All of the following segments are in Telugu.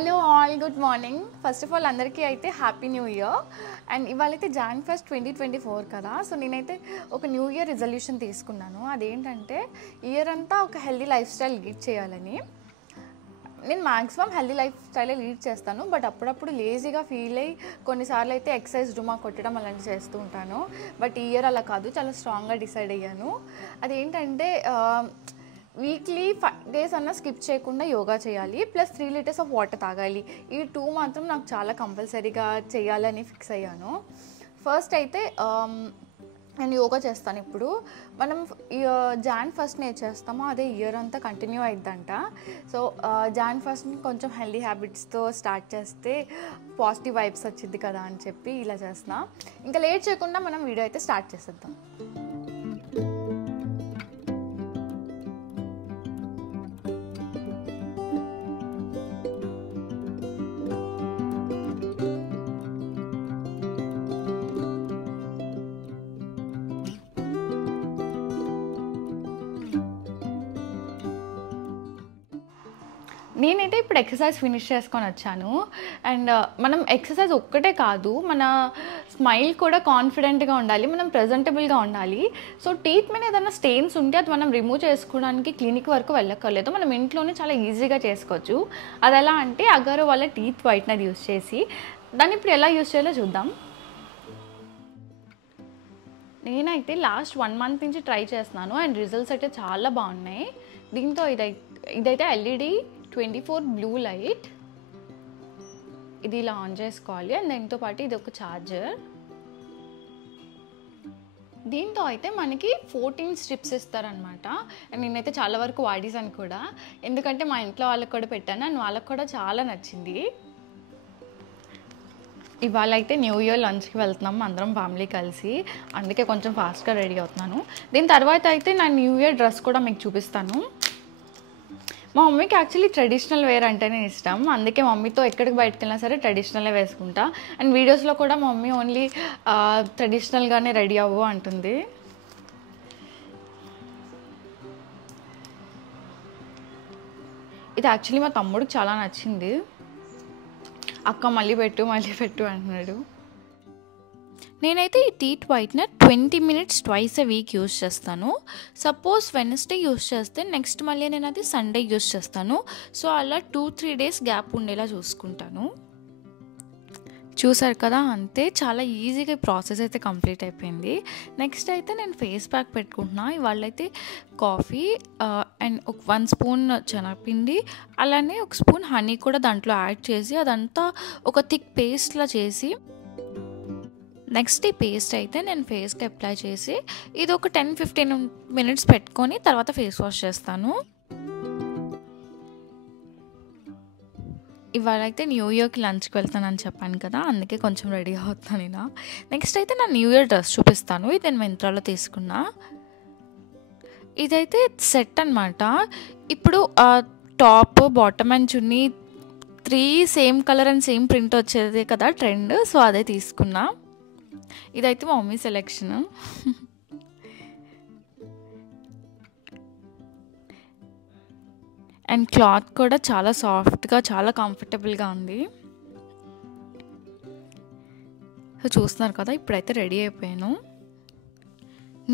Hello all, good morning. First of all అందరికీ అయితే హ్యాపీ న్యూ ఇయర్. అండ్ ఇవాళైతే జాన్ ఫస్ట్ 2024 కదా. సో నేనైతే ఒక న్యూ ఇయర్ రిజల్యూషన్ తీసుకున్నాను. అదేంటంటే ఇయర్ అంతా ఒక హెల్దీ లైఫ్ స్టైల్ లీడ్ చేయాలని. నేను మ్యాక్సిమం హెల్దీ లైఫ్ స్టైలే లీడ్ చేస్తాను, బట్ అప్పుడప్పుడు లేజీగా ఫీల్ అయ్యి కొన్నిసార్లు అయితే ఎక్సర్సైజ్ డుమా కొట్టడం అలాంటివి చేస్తూ ఉంటాను. బట్ ఈ ఇయర్ అలా కాదు, చాలా స్ట్రాంగ్గా డిసైడ్ అయ్యాను. అదేంటంటే వీక్లీ 5 days అన్నా స్కిప్ చేయకుండా యోగా చేయాలి, ప్లస్ 3 liters ఆఫ్ వాటర్ తాగాలి. ఈ 2 మాత్రం నాకు చాలా కంపల్సరీగా చేయాలని ఫిక్స్ అయ్యాను. ఫస్ట్ అయితే నేను యోగా చేస్తాను. ఇప్పుడు మనం జాన్ ఫస్ట్ చేస్తామో అదే ఇయర్ అంతా కంటిన్యూ అయిద్దంట. సో జాన్ ఫస్ట్ కొంచెం హెల్దీ హ్యాబిట్స్తో స్టార్ట్ చేస్తే పాజిటివ్ వైబ్స్ వచ్చింది కదా అని చెప్పి ఇలా చేస్తున్నా. ఇంకా లేట్ చేయకుండా మనం వీడియో అయితే స్టార్ట్ చేసేద్దాం. నేనైతే ఇప్పుడు ఎక్సర్సైజ్ ఫినిష్ చేసుకొని వచ్చాను. అండ్ మనం ఎక్సర్సైజ్ ఒక్కటే కాదు, మన స్మైల్ కూడా కాన్ఫిడెంట్గా ఉండాలి, మనం ప్రజెంటబుల్గా ఉండాలి. సో టీత్ మీద ఏదైనా స్టెయిన్స్ ఉంటే అది మనం రిమూవ్ చేసుకోవడానికి క్లినిక్ వరకు వెళ్ళక్కర్లేదు, మనం ఇంట్లోనే చాలా ఈజీగా చేసుకోవచ్చు. అది ఎలా అంటే అగారో వాళ్ళ టీత్ వైట్నర్ యూస్ చేసి, దాన్ని ఇప్పుడు ఎలా యూస్ చేయాలో చూద్దాం. నేనైతే లాస్ట్ 1 month నుంచి ట్రై చేస్తున్నాను అండ్ రిజల్ట్స్ అయితే చాలా బాగున్నాయి. దీంతో ఇదైతే ఎల్ఈడి 24 బ్లూ లైట్, ఇది ఇలా ఆన్ చేసుకోవాలి. అండ్ దీంతో పాటు ఇది ఒక ఛార్జర్. దీంతో అయితే మనకి 14 స్ట్రిప్స్ ఇస్తారనమాట. అండ్ నేనైతే చాలా వరకు వాడేసాను కూడా, ఎందుకంటే మా ఇంట్లో వాళ్ళకి కూడా పెట్టాను అండ్ వాళ్ళకి కూడా చాలా నచ్చింది. ఇవాళ అయితే న్యూ ఇయర్ లంచ్కి వెళ్తున్నాము అందరం ఫ్యామిలీ కలిసి, అందుకే కొంచెం ఫాస్ట్గా రెడీ అవుతున్నాను. దీని తర్వాత అయితే నా న్యూ ఇయర్ డ్రెస్ కూడా మీకు చూపిస్తాను. మా మమ్మీకి యాక్చువల్లీ ట్రెడిషనల్ వేర్ అంటేనే ఇష్టం, అందుకే మమ్మీతో ఎక్కడికి బయటకు వెళ్ళినా సరే ట్రెడిషనలే వేసుకుంటా. అండ్ వీడియోస్లో కూడా మా మమ్మీ ఓన్లీ ట్రెడిషనల్గానే రెడీ అవ్వు అంటుంది. ఇది యాక్చువల్లీ మా తమ్ముడికి చాలా నచ్చింది. అక్క మళ్ళీ పెట్టు అంటున్నాడు. నేనైతే ఈ teeth whitener 20 minutes twice a week use చేస్తాను. సపోజ్ వెన్స్డే యూస్ చేస్తే నెక్స్ట్ మళ్ళీ నేను అది సండే యూస్ చేస్తాను. సో అలా 2-3 days గ్యాప్ ఉండేలా చూసుకుంటాను. చూసారు కదా, అంతే, చాలా ఈజీగా ప్రాసెస్ అయితే కంప్లీట్ అయిపోయింది. నెక్స్ట్ అయితే నేను ఫేస్ ప్యాక్ పెట్టుకుంటున్నా. ఇవాళైతే కాఫీ అండ్ 1 spoon శనగపిండి, అలానే 1 spoon హనీ కూడా దాంట్లో యాడ్ చేసి అదంతా ఒక థిక్ పేస్ట్లా చేసి, నెక్స్ట్ ఈ పేస్ట్ అయితే నేను ఫేస్కి అప్లై చేసి ఇది ఒక 10-15 minutes పెట్టుకొని తర్వాత ఫేస్ వాష్ చేస్తాను. ఇవాళ అయితే న్యూ ఇయర్కి లంచ్కి వెళ్తానని చెప్పాను కదా, అందుకే కొంచెం రెడీ అవుతాను నేను. నెక్స్ట్ అయితే నా న్యూ ఇయర్ డ్రెస్ చూపిస్తాను. ఇది నేను మింత్రాలో తీసుకున్నా. ఇదైతే సెట్ అనమాట. ఇప్పుడు top, bottom and chunni 3 same colour and same print వచ్చేది కదా ట్రెండ్, సో అదే తీసుకున్నా. ఇదైతే మా మమ్మీ సెలెక్షన్. అండ్ క్లాత్ కూడా చాలా సాఫ్ట్గా, చాలా కంఫర్టబుల్గా ఉంది. సో చూస్తున్నారు కదా, ఇప్పుడైతే రెడీ అయిపోయాను.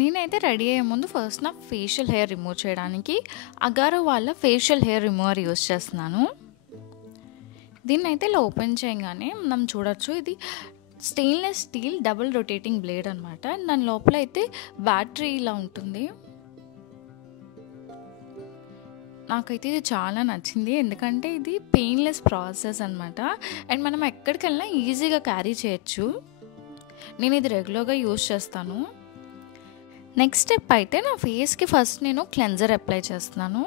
నేనైతే రెడీ అయ్యే ముందు ఫస్ట్ నా ఫేషియల్ హెయిర్ రిమూవ్ చేయడానికి అగారో వాళ్ళ ఫేషియల్ హెయిర్ రిమూవర్ యూస్ చేస్తున్నాను. దీన్ని అయితే ఇలా ఓపెన్ చేయగానే మనం చూడొచ్చు, ఇది stainless steel double rotating blade అనమాట. దాని లోపల అయితే బ్యాటరీ ఇలా ఉంటుంది. నాకైతే ఇది చాలా నచ్చింది, ఎందుకంటే ఇది పెయిన్లెస్ ప్రాసెస్ అనమాట. అండ్ మనం ఎక్కడికి వెళ్ళినా ఈజీగా క్యారీ చేయొచ్చు. నేను ఇది రెగ్యులర్గా యూజ్ చేస్తాను. నెక్స్ట్ స్టెప్ అయితే నా ఫేస్కి ఫస్ట్ నేను క్లెన్జర్ అప్లై చేస్తున్నాను.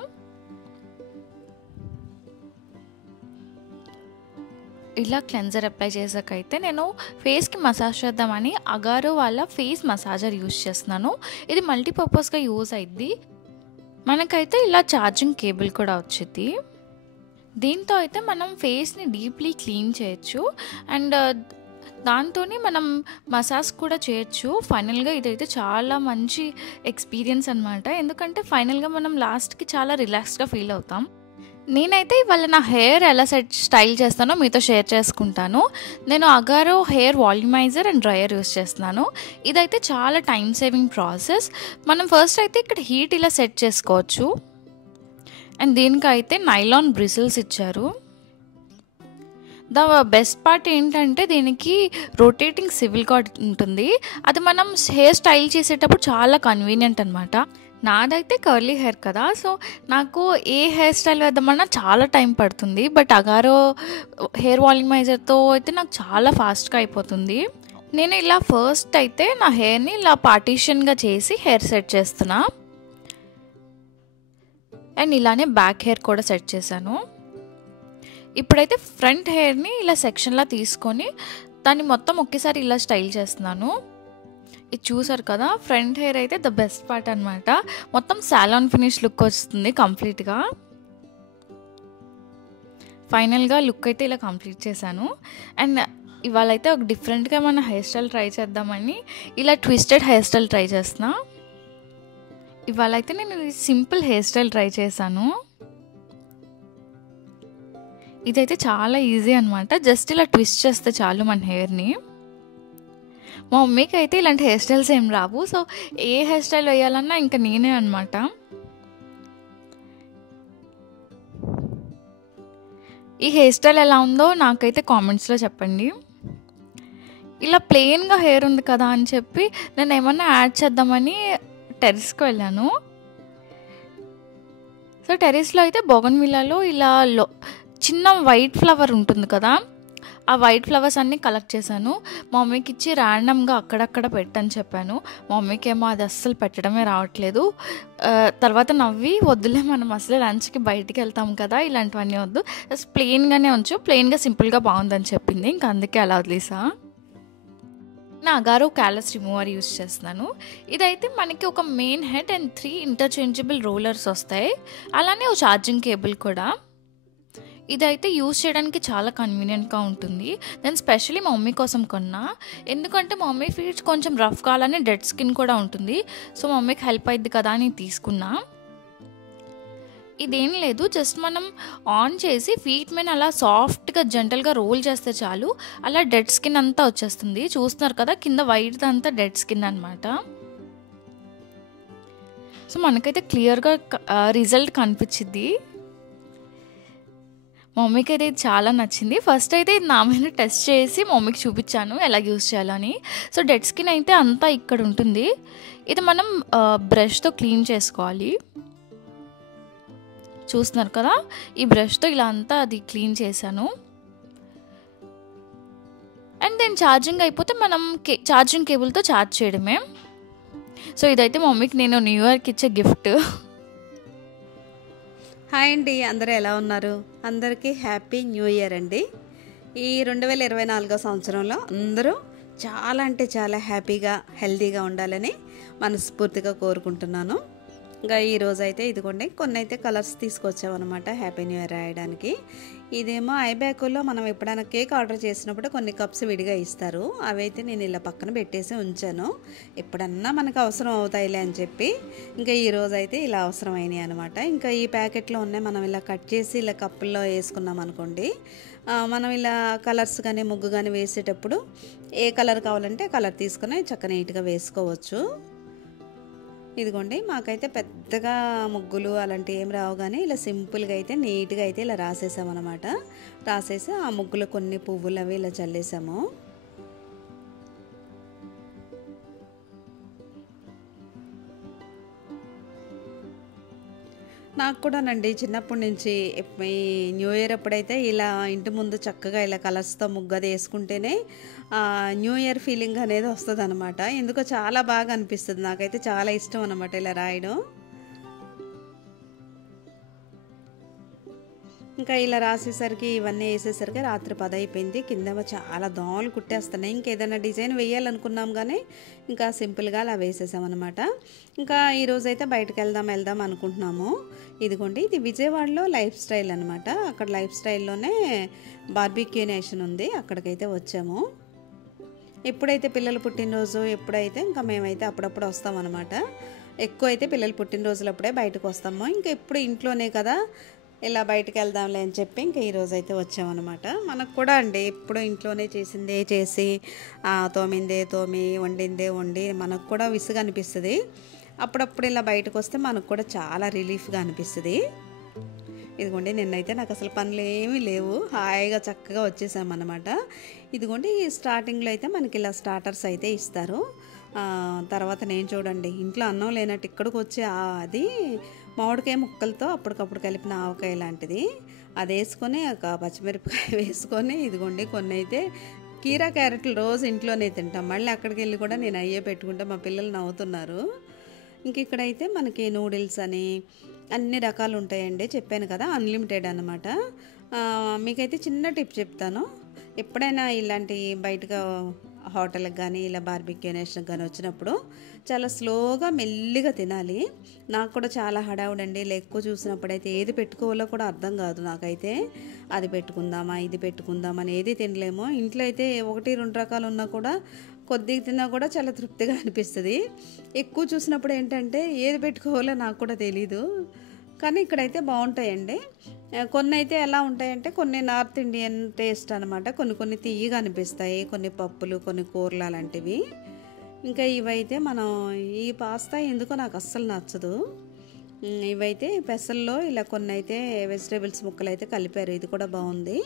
ఇలా క్లెన్జర్ అప్లై చేసాకైతే నేను ఫేస్కి మసాజ్ చేద్దామని అగారో వాళ్ళ ఫేస్ మసాజర్ యూజ్ చేస్తున్నాను. ఇది మల్టీపర్పస్గా యూజ్ అయింది. మనకైతే ఇలా ఛార్జింగ్ కేబుల్ కూడా వచ్చింది. దీంతో అయితే మనం ఫేస్ని డీప్లీ క్లీన్ చేయొచ్చు అండ్ దాంతోనే మనం మసాజ్ కూడా చేయొచ్చు. ఫైనల్గా ఇదైతే చాలా మంచి ఎక్స్పీరియన్స్ అనమాట, ఎందుకంటే ఫైనల్గా మనం లాస్ట్కి చాలా రిలాక్స్గా ఫీల్ అవుతాం. నేనైతే ఇవాళ నా హెయిర్ ఎలా స్టైల్ చేస్తానో మీతో షేర్ చేసుకుంటాను. నేను Agaro hair volumiser and dryer use చేస్తున్నాను. ఇదైతే చాలా టైం సేవింగ్ ప్రాసెస్. మనం ఫస్ట్ అయితే ఇక్కడ హీట్ ఇలా సెట్ చేసుకోవచ్చు. అండ్ దీనికైతే నైలాన్ బ్రిసిల్స్ ఇచ్చారు. ద బెస్ట్ పార్ట్ ఏంటంటే దీనికి రొటేటింగ్ సివిల్ కార్డ్ ఉంటుంది. అది మనం హెయిర్ స్టైల్ చేసేటప్పుడు చాలా కన్వీనియంట్ అనమాట. నాదైతే కర్లీ హెయిర్ కదా, సో నాకు ఏ హెయిర్ స్టైల్ వేద్దామన్నా చాలా టైం పడుతుంది. బట్ అగారో హెయిర్ వాల్యూమైజర్తో అయితే నాకు చాలా ఫాస్ట్గా అయిపోతుంది. నేను ఇలా ఫస్ట్ అయితే నా హెయిర్ని ఇలా పార్టీషన్గా చేసి హెయిర్ సెట్ చేస్తున్నా. అండ్ ఇలానే బ్యాక్ హెయిర్ కూడా సెట్ చేశాను. ఇప్పుడైతే ఫ్రంట్ హెయిర్ని ఇలా సెక్షన్లా తీసుకొని దాన్ని మొత్తం ఒకేసారి ఇలా స్టైల్ చేస్తున్నాను. ఇది చూసారు కదా, ఫ్రంట్ హెయిర్ అయితే ద బెస్ట్ పార్ట్ అనమాట. మొత్తం సాలాన్ ఫినిష్ లుక్ వస్తుంది కంప్లీట్గా. ఫైనల్గా లుక్ అయితే ఇలా కంప్లీట్ చేశాను. అండ్ ఇవాళ అయితే ఒక డిఫరెంట్గా మన హెయిర్ స్టైల్ ట్రై చేద్దామని ఇలా ట్విస్టెడ్ హెయిర్ స్టైల్ ట్రై చేస్తున్నా. ఇవాళ అయితే నేను సింపుల్ హెయిర్ స్టైల్ ట్రై చేశాను. ఇదైతే చాలా ఈజీ అనమాట. జస్ట్ ఇలా ట్విస్ట్ చేస్తే చాలు మన హెయిర్ని. మా మమ్మీకి అయితే ఇలాంటి హెయిర్ స్టైల్స్ ఏం రావు, సో ఏ హెయిర్ స్టైల్ వేయాలన్నా ఇంకా నేనే అనమాట. ఈ హెయిర్ స్టైల్ ఎలా ఉందో నాకైతే కామెంట్స్లో చెప్పండి. ఇలా ప్లెయిన్గా హెయిర్ ఉంది కదా అని చెప్పి నేను ఏమన్నా యాడ్ చేద్దామని టెర్రస్కి వెళ్ళాను. సో టెర్రస్లో అయితే బోగన్విల్లాలో ఇలా చిన్న వైట్ ఫ్లవర్ ఉంటుంది కదా, ఆ వైట్ ఫ్లవర్స్ అన్నీ కలెక్ట్ చేశాను. మా మమ్మీకి ఇచ్చి ర్యాండమ్గా అక్కడక్కడ పెట్టని చెప్పాను. మా మమ్మీకి ఏమో అది అస్సలు పెట్టడమే రావట్లేదు. తర్వాత నవ్వి, వద్దులే మనం అసలే లంచ్కి బయటికి వెళ్తాం కదా, ఇలాంటివన్నీ వద్దు, ప్లెయిన్గానే ఉంచు, ప్లెయిన్గా సింపుల్గా బాగుందని చెప్పింది. ఇంకా అందుకే అలా వదిలేసా. నా అగారో క్యాలస్ రిమూవర్ యూస్ చేస్తున్నాను. ఇదైతే మనకి ఒక main head and 3 interchangeable rollers వస్తాయి. అలానే ఒక ఛార్జింగ్ కేబుల్ కూడా. ఇదైతే యూస్ చేయడానికి చాలా కన్వీనియంట్గా ఉంటుంది. నేను స్పెషల్లీ మా మమ్మీ కోసం కొన్నా, ఎందుకంటే మా మమ్మీ ఫీట్స్ కొంచెం రఫ్ కావాలని డెడ్ స్కిన్ కూడా ఉంటుంది. సో మా మమ్మీకి హెల్ప్ అయ్యిద్ది కదా అని తీసుకున్నా. ఇదేం లేదు, జస్ట్ మనం ఆన్ చేసి ఫీట్ మీద అలా సాఫ్ట్గా జెంటల్గా రోల్ చేస్తే చాలు, అలా డెడ్ స్కిన్ అంతా వచ్చేస్తుంది. చూస్తున్నారు కదా, కింద వైట్ అంతా డెడ్ స్కిన్ అనమాట. సో మనకైతే క్లియర్గా రిజల్ట్ కనిపించింది. మా మమ్మీకి అయితే ఇది చాలా నచ్చింది. ఫస్ట్ అయితే ఇది నా మీద టెస్ట్ చేసి మా మమ్మీకి చూపించాను ఎలా యూస్ చేయాలని. సో డెడ్ స్కిన్ అయితే అంతా ఇక్కడ ఉంటుంది. ఇది మనం బ్రష్తో క్లీన్ చేసుకోవాలి. చూస్తున్నారు కదా, ఈ బ్రష్తో ఇలా అంతా అది క్లీన్ చేశాను. అండ్ దెన్ ఛార్జింగ్ అయిపోతే మనం ఛార్జింగ్ కేబుల్తో ఛార్జ్ చేయడమే. సో ఇదైతే మా మమ్మీకి నేను న్యూ ఇయర్కి ఇచ్చే గిఫ్ట్. హాయ్ అండి, అందరూ ఎలా ఉన్నారు? అందరికీ హ్యాపీ న్యూ ఇయర్ అండి. ఈ 2024 సంవత్సరంలో అందరూ చాలా అంటే చాలా హ్యాపీగా హెల్తీగా ఉండాలని మనస్ఫూర్తిగా కోరుకుంటున్నాను. ఇంకా ఈరోజు అయితే ఇదిగోండి కొన్ని అయితే కలర్స్ తీసుకొచ్చామన్నమాట హ్యాపీ న్యూ ఇయర్ రాయడానికి. ఇదేమో ఐబ్యాకుల్లో మనం ఎప్పుడైనా కేక్ ఆర్డర్ చేసినప్పుడు కొన్ని కప్స్ విడిగా ఇస్తారు, అవైతే నేను ఇలా పక్కన పెట్టేసి ఉంచాను, ఎప్పుడన్నా మనకు అవసరం అవుతాయిలే అని చెప్పి. ఇంకా ఈరోజు అయితే ఇలా అవసరమైనాయి అనమాట. ఇంకా ఈ ప్యాకెట్లో ఉన్నాయి, మనం ఇలా కట్ చేసి ఇలా కప్పుల్లో వేసుకున్నాం అనుకోండి, మనం ఇలా కలర్స్ కానీ ముగ్గు కానీ వేసేటప్పుడు ఏ కలర్ కావాలంటే కలర్ తీసుకుని చక్కగా నీట్గా వేసుకోవచ్చు. ఇదిగోండి, మాకైతే పెద్దగా ముగ్గులు అలాంటివి ఏం రావు, కానీ ఇలా సింపుల్గా అయితే నీట్గా అయితే ఇలా రాసేసామన్నమాట. రాసేసి ఆ ముగ్గులు కొన్ని పువ్వులు అవి ఇలా చల్లేసాము. నాకు కూడానండి చిన్నప్పటి నుంచి ఈ న్యూ ఇయర్ అప్పుడైతే ఇలా ఇంటి ముందు చక్కగా ఇలా కలర్స్తో ముగ్గది వేసుకుంటేనే న్యూ ఇయర్ ఫీలింగ్ అనేది వస్తుంది అనమాట. ఎందుకో చాలా బాగా అనిపిస్తుంది, నాకైతే చాలా ఇష్టం అనమాట ఇలా రాయడం. ఇంకా ఇలా రాసేసరికి ఇవన్నీ వేసేసరికి రాత్రి 10 అయిపోయింది. కిందేమో చాలా దోమలు కుట్టేస్తున్నాయి. ఇంకేదైనా డిజైన్ వేయాలనుకున్నాం కానీ ఇంకా సింపుల్గా అలా వేసేసామన్నమాట. ఇంకా ఈరోజైతే బయటకు వెళ్దాం అనుకుంటున్నాము. ఇదిగోండి, ఇది విజయవాడలో లైఫ్ స్టైల్ అనమాట. అక్కడ లైఫ్ స్టైల్లోనే బార్బిక్యూ నేషన్ ఉంది, అక్కడికైతే వచ్చాము. ఎప్పుడైతే పిల్లల పుట్టినరోజు ఎప్పుడైతే ఇంకా మేమైతే అప్పుడప్పుడు వస్తామన్నమాట. ఎక్కువ అయితే పిల్లల పుట్టినరోజులు అప్పుడే బయటకు వస్తాము. ఇంకా ఎప్పుడు ఇంట్లోనే కదా, ఇలా బయటకు వెళ్దాంలే అని చెప్పి ఇంకా ఈరోజు అయితే వచ్చామన్నమాట. మనకు కూడా అండి ఎప్పుడు ఇంట్లోనే చేసిందే చేసి తోమిందే తోమి వండిందే వండి మనకు కూడా విసుగు అనిపిస్తుంది. అప్పుడప్పుడు ఇలా బయటకు వస్తే మనకు కూడా చాలా రిలీఫ్గా అనిపిస్తుంది. ఇదిగోండి నిన్నైతే నాకు అసలు పనులు ఏమీ లేవు, హాయిగా చక్కగా వచ్చేసామన్నమాట. ఇదిగోండి స్టార్టింగ్లో అయితే మనకి ఇలా స్టార్టర్స్ అయితే ఇస్తారు. తర్వాత నేను చూడండి ఇంట్లో అన్నం లేనట్టు ఇక్కడికి వచ్చి అది మామిడికాయ ముక్కలతో అప్పటికప్పుడు కలిపిన ఆవకాయ లాంటిది అది వేసుకొని ఒక పచ్చిమిరపకాయ వేసుకొని ఇదిగోండి కొన్ని అయితే కీరా క్యారెట్లు రోజు ఇంట్లోనే తింటాం. మళ్ళీ అక్కడికి వెళ్ళి కూడా నేను అయ్యే పెట్టుకుంటే మా పిల్లలు నవ్వుతున్నారు. ఇంక ఇక్కడైతే మనకి నూడిల్స్ అని అన్ని రకాలు ఉంటాయండి, చెప్పాను కదా అన్లిమిటెడ్ అన్నమాట. మీకైతే చిన్న టిప్ చెప్తాను. ఎప్పుడైనా ఇలాంటి బయటగా హోటల్కి కానీ ఇలా బార్బిక్యూ నేషన్కి కానీ వచ్చినప్పుడు చాలా స్లోగా మెల్లిగా తినాలి. నాకు కూడా చాలా హడావుడండి, ఇలా ఎక్కువ చూసినప్పుడైతే ఏది పెట్టుకోవాలో కూడా అర్థం కాదు నాకైతే. అది పెట్టుకుందామా ఇది పెట్టుకుందామా అని ఏది తినలేము. ఇంట్లో అయితే 1-2 రకాలు ఉన్నా కూడా కొద్దిగా తిన్నా కూడా చాలా తృప్తిగా అనిపిస్తుంది. ఎక్కువ చూసినప్పుడు ఏంటంటే ఏది పెట్టుకోవాలో నాకు కూడా తెలీదు. కానీ ఇక్కడైతే బాగుంటాయండి. కొన్ని అయితే ఎలా ఉంటాయంటే కొన్ని నార్త్ ఇండియన్ టేస్ట్ అనమాట, కొన్ని తీయగా అనిపిస్తాయి, కొన్ని పప్పులు కొన్ని కూరలు అలాంటివి. ఇంకా ఇవైతే మనం ఈ పాస్తా ఎందుకో నాకు అస్సలు నచ్చదు. ఇవైతే పెసల్లో ఇలా కొన్ని అయితే వెజిటేబుల్స్ ముక్కలు అయితే కలిపారు, ఇది కూడా బాగుంది.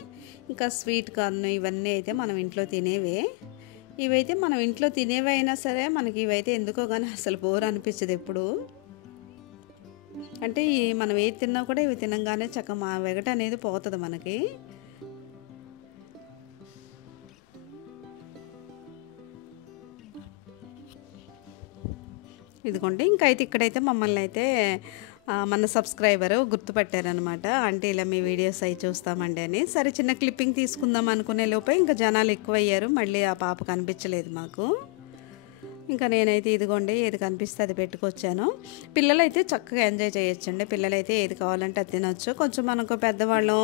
ఇంకా స్వీట్ కార్న్ ఇవన్నీ అయితే మనం ఇంట్లో తినేవే. ఇవైతే మనం ఇంట్లో తినేవి అయినా సరే మనకి ఇవైతే ఎందుకో కానీ అసలు బోర్ అనిపించదు ఎప్పుడు. అంటే మనం ఏది తిన్నా కూడా ఇవి తినంగానే మా వెగట అనేది పోతుంది మనకి. ఇదిగోండి ఇంకా అయితే ఇక్కడైతే మమ్మల్ని అయితే మన సబ్స్క్రైబరు గుర్తుపట్టారనమాట. అంటే ఇలా మీ వీడియోస్ అవి చూస్తామండి అని. సరే చిన్న క్లిప్పింగ్ తీసుకుందాం అనుకునే లోపే ఇంకా జనాలు ఎక్కువ అయ్యారు, మళ్ళీ ఆ పాప కనిపించలేదు మాకు. ఇంకా నేనైతే ఇదిగోండి ఏది కనిపిస్తే అది పెట్టుకొచ్చాను. పిల్లలైతే చక్కగా ఎంజాయ్ చేయొచ్చండి, పిల్లలైతే ఏది కావాలంటే అది తినొచ్చు. కొంచెం మనకు పెద్దవాళ్ళం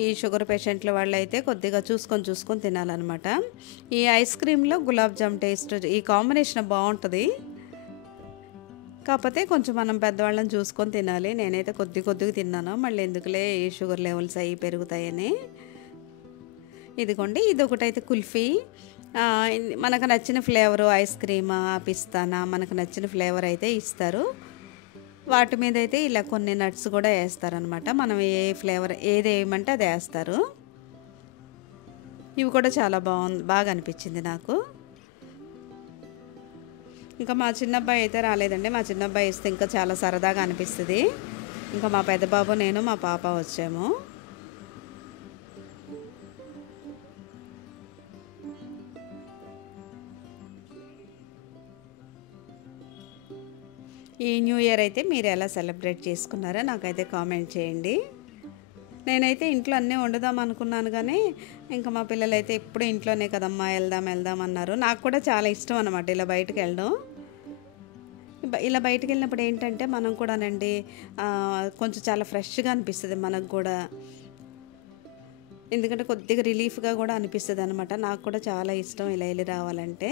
ఈ షుగర్ పేషెంట్ల వాళ్ళు అయితే కొద్దిగా చూసుకొని తినాలన్నమాట. ఈ ఐస్ క్రీమ్లో గులాబ్ జామ్ టేస్ట్ ఈ కాంబినేషన్ బాగుంటుంది, కాకపోతే కొంచెం మనం పెద్దవాళ్ళని చూసుకొని తినాలి. నేనైతే కొద్దిగా తిన్నాను, మళ్ళీ ఎందుకులే ఈ షుగర్ లెవెల్స్ అవి పెరుగుతాయని. ఇదిగోండి ఇది ఒకటైతే కుల్ఫీ, మనకు నచ్చిన ఫ్లేవరు ఐస్ క్రీమా పిస్తానా మనకు నచ్చిన ఫ్లేవర్ అయితే ఇస్తారు. వాటి మీద అయితే ఇలా కొన్ని నట్స్ కూడా వేస్తారనమాట, మనం ఏ ఫ్లేవర్ ఏది వేయమంటే అది వేస్తారు. ఇవి కూడా చాలా బాగా అనిపించింది నాకు. ఇంకా మా చిన్నబ్బాయి అయితే రాలేదండి, మా చిన్నబ్బాయి ఇస్తే ఇంకా చాలా సరదాగా అనిపిస్తుంది. ఇంకా మా పెద్ద బాబు నేను మా పాప వచ్చాము. ఈ న్యూ ఇయర్ అయితే మీరు ఎలా సెలబ్రేట్ చేసుకున్నారో నాకైతే కామెంట్ చేయండి. నేనైతే ఇంట్లో అన్నీ వండుదాం అనుకున్నాను, కానీ ఇంకా మా పిల్లలైతే ఎప్పుడు ఇంట్లోనే కదమ్మా వెళ్దాం అన్నారు. నాకు కూడా చాలా ఇష్టం అన్నమాట ఇలా బయటకు వెళ్ళడం. ఇలా బయటకు వెళ్ళినప్పుడు ఏంటంటే మనం కూడానండి కొంచెం చాలా ఫ్రెష్గా అనిపిస్తుంది మనకు కూడా, ఎందుకంటే కొద్దిగా రిలీఫ్గా కూడా అనిపిస్తుంది అనమాట. నాకు కూడా చాలా ఇష్టం ఇలా వెళ్ళి రావాలంటే.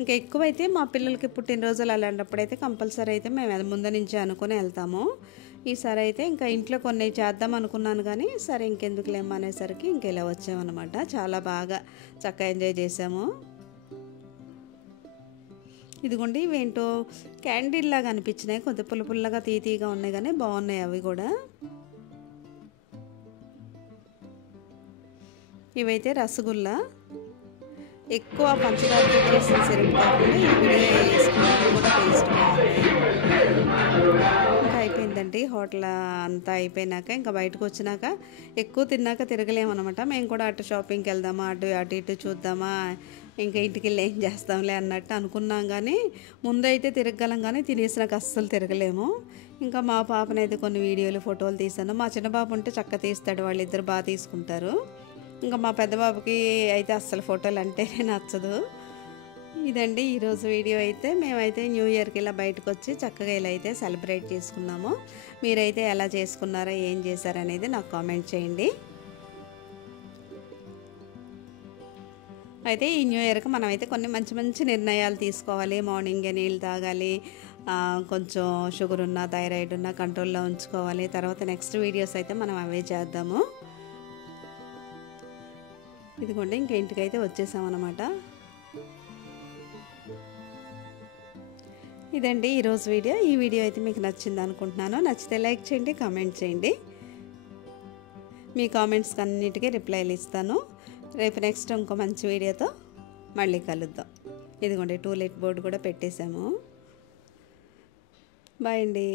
ఇంకా ఎక్కువైతే మా పిల్లలకి పుట్టినరోజులు అలాంటప్పుడైతే కంపల్సరీ అయితే మేము ముందు నుంచి అనుకుని వెళ్తాము. ఈసారి అయితే ఇంకా ఇంట్లో కొన్ని చేద్దాం అనుకున్నాను, కానీ సరే ఇంకెందుకులేమో అనేసరికి ఇంక ఇలా వచ్చామన్నమాట. చాలా బాగా చక్కగా ఎంజాయ్ చేసాము. ఇదిగోండి ఇవేంటో క్యాండిల్ లాగా అనిపించినాయి, కొంచెం పుల్లగా తీగా ఉన్నాయి, కానీ బాగున్నాయి అవి కూడా. ఇవైతే రసగుల్లా, ఎక్కువ పంచదారతో చేసిన సిరప్ కాకుండా ఈ విడిగా వేసుకున్నప్పుడు కూడా టేస్ట్ బాగుంది. ఇంకా అయిపోయిందండి హోటల్ అంతా అయిపోయినాక ఇంకా బయటకు వచ్చినాక ఎక్కువ తిన్నాక తిరగలేమన్నమాట. మేము కూడా అటు షాపింగ్కి వెళ్దామా అటు ఇటు చూద్దామా ఇంకా ఇంటికి వెళ్ళి ఏం చేస్తాంలే అన్నట్టు అనుకున్నాం, కానీ ముందైతే తిరగలం కానీ తినేసినాక అస్సలు తిరగలేము. ఇంకా మా పాపనైతే కొన్ని వీడియోలు ఫోటోలు తీసాను. మా చిన్న బాబు ఉంటే చక్కగా తీస్తాడు, వాళ్ళిద్దరు బాగా తీసుకుంటారు. ఇంకా మా పెద్ద బాబుకి అయితే అస్సలు ఫోటోలు అంటేనే నచ్చదు. ఇదండి ఈరోజు వీడియో అయితే. మేమైతే న్యూ ఇయర్కి ఇలా బయటకు వచ్చి చక్కగా ఇలా అయితే సెలబ్రేట్ చేసుకున్నాము. మీరైతే ఎలా చేసుకున్నారో ఏం చేశారనేది నాకు కామెంట్ చేయండి. అయితే ఈ న్యూ ఇయర్కి మనమైతే కొన్ని మంచి నిర్ణయాలు తీసుకోవాలి. మార్నింగే నీళ్ళు తాగాలి, కొంచెం షుగర్ ఉన్న థైరాయిడ్ ఉన్న కంట్రోల్లో ఉంచుకోవాలి. తర్వాత నెక్స్ట్ వీడియోస్ అయితే మనం అవే చేద్దాము. ఇదిగోండి ఇంకా ఇంటికైతే వచ్చేసామన్నమాట. ఇదండి ఈరోజు వీడియో. ఈ వీడియో అయితే మీకు నచ్చింది అనుకుంటున్నాను. నచ్చితే లైక్ చేయండి, కామెంట్ చేయండి. మీ కామెంట్స్కి అన్నిటికీ రిప్లైలు ఇస్తాను. రేపు నెక్స్ట్ ఇంకో మంచి వీడియోతో మళ్ళీ కలుద్దాం. ఇదిగోండి టూలెట్ బోర్డు కూడా పెట్టేశాము. బాయ్ అండి.